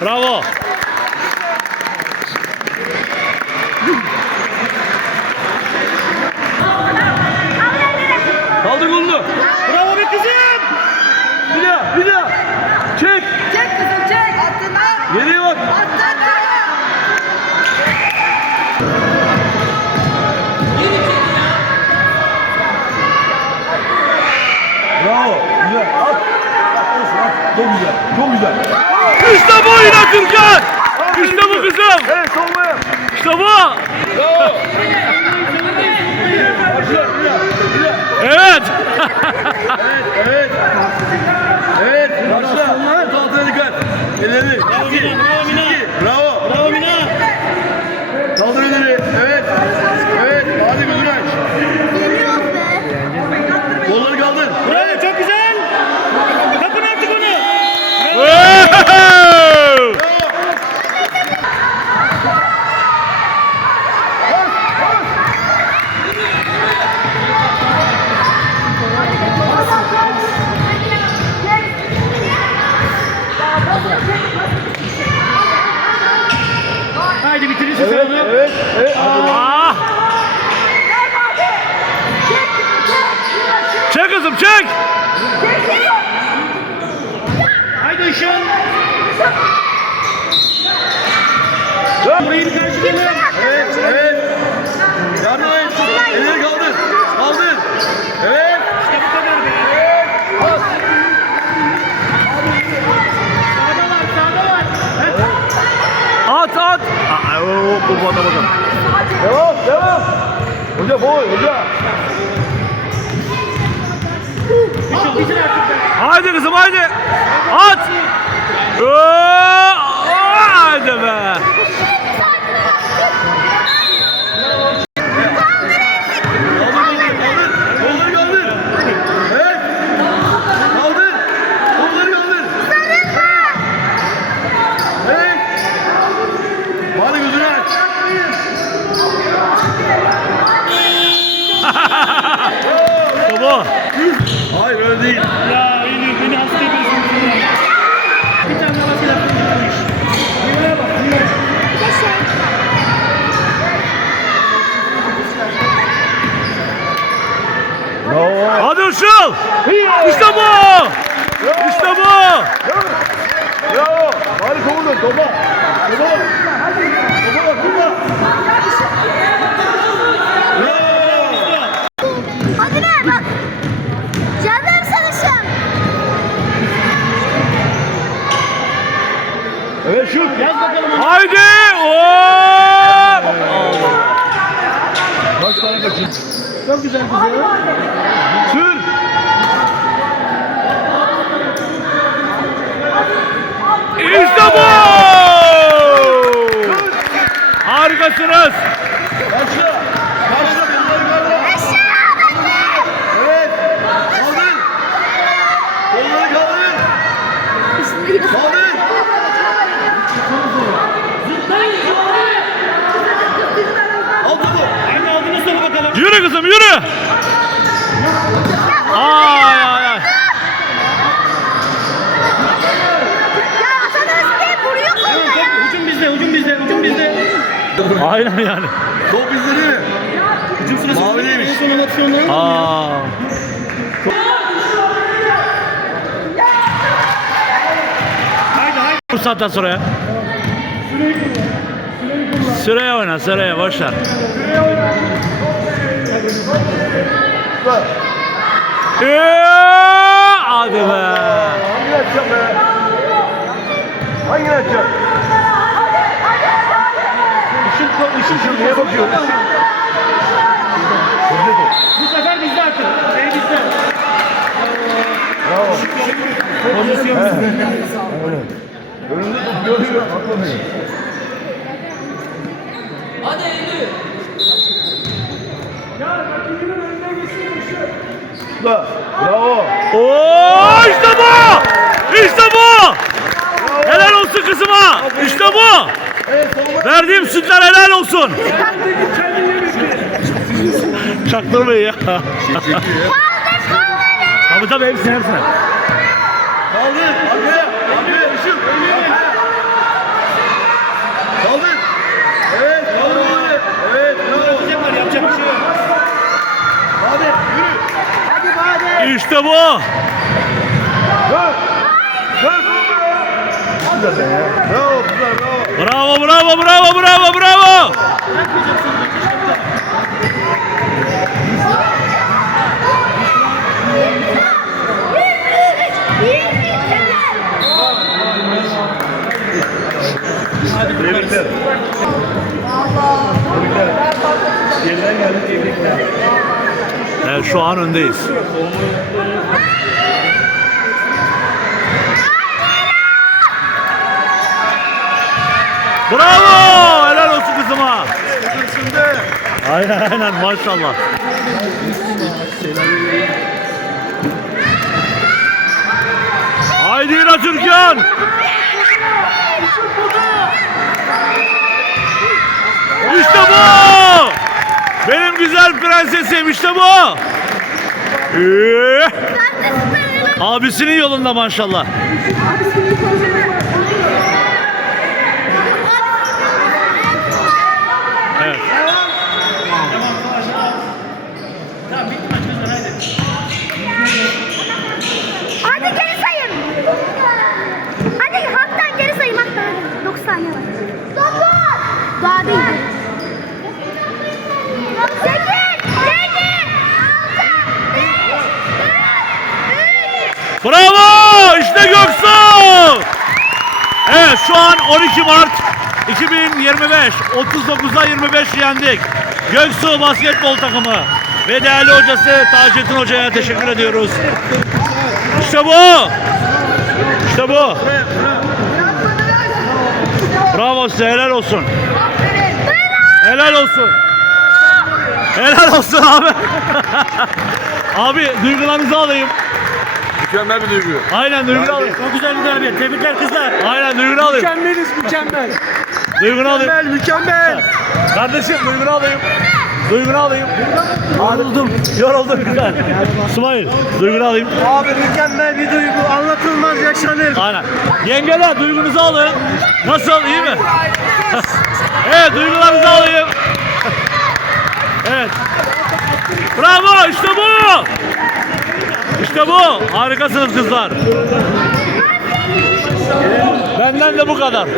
Bravo. Kaldır kolunu. Bravo be kızım. Bir daha, bir daha. Çek. Çek kızım çek. Attın Geriye bak. Attın Bravo. Güzel. At. Olsun, at. Çok güzel. Çok güzel. İşte bu yine Türkan. İşte bu kızım. Evet solmaya. İşte bu. Evet, evet. Evet, başla. Evet, altına dikkat. İleri. Bravo Mina, bravo Mina. Bravo. Bravo Mina. Kaldır ileri. Evet. Evet, hadi gözünü aç. Kolları kaldır. Bravo, çok güzel. Kapın artık onu. Wow! Bravo. Haydi bitirirsin Evet, evet, evet. Ah! Çek kızım çek. Haydi Işın. Burayı bir karşılayalım. Evet, evet. Yardım et. Elleri kaldır. Kaldır. Evet. İşte bu kadar be. Evet. Bas. Sağda var, sağda var. At, at. Oo, bu adam adam. Devam, devam. Hoca boy, hoca. Işın bitir artık be. Haydi kızım haydi. At. Haydi be. Kolları kaldır. Evet. Kaldır. Kolları kaldır. Evet. Bari gözünü aç. Baba. Hayır öyle değil. Ya beni, beni hasta ediyorsun. Bir tane daha silah kullanmış. Bunlara bak, bunlara. Bravo. Hadi Işıl. İşte bu. İşte bu. Bravo. Bari topu dön, topa. Topa Güzel kızım. Sür. İşte bu. Harikasınız. Kızım yürü. Ay ay ay. Ya sana hep vuruyor koluna ya. Hücum bizde, hücum bizde, hücum bizde. Aynen yani. Top bizde değil mi? Hücum sırası. Maviliymiş. Son aksiyonu. Aa. Bu saatten sonra ya. Sıraya oyna, sıraya boş ver. Ee, hadi be. Hangi açacağım be? Hangi açacağım? Işın, ışın, ışın niye top. Bu sefer bizde artık. Şey bizde. Bravo. Pozisyon bizde. Önünde top görüyor. Atlamıyor. Da, Bravo. Oo işte bu! İşte bu! Helal olsun kızıma! İşte bu! Verdiğim sütler helal olsun! Çaktırmayın ya. Kaldır kolları. tabii tabii hepsine hepsine. Kaldır. Arkaya. İşte bu. Bravo bravo. Bravo bravo bravo bravo. Tebrikler. Tebrikler. Yeniden geldi tebrikler. Evet şu an öndeyiz. Bravo! Helal olsun kızıma. Aynen aynen maşallah. Haydi yine Türkan. İşte bu! Benim güzel prensesim işte bu. Ee, abisinin yolunda maşallah. Evet. Bravo! İşte Göksu! Evet şu an 12 Mart 2025. 39'a 25 yendik. Göksu basketbol takımı ve değerli hocası Taceddin Hoca'ya teşekkür ediyoruz. İşte bu! İşte bu! Bravo size helal olsun. Helal olsun. Helal olsun abi. abi duygularınızı alayım. Mükemmel bir duygu. Aynen duygunu alayım. Çok güzel bir galibiyet. Tebrikler kızlar. Aynen duygunu alayım. Mükemmeliz mükemmel. Duygunu alayım. Mükemmel mükemmel. Kardeşim duygunu alayım. Duygunu alayım. Yoruldum. Yoruldum güzel. İsmail duygunu alayım. Abi mükemmel bir duygu. Anlatılmaz yaşanır. Aynen. Yengeler duygunuzu alın. Nasıl iyi mi? evet duygularınızı alayım. İşte bu. Harikasınız kızlar. Benden de bu kadar.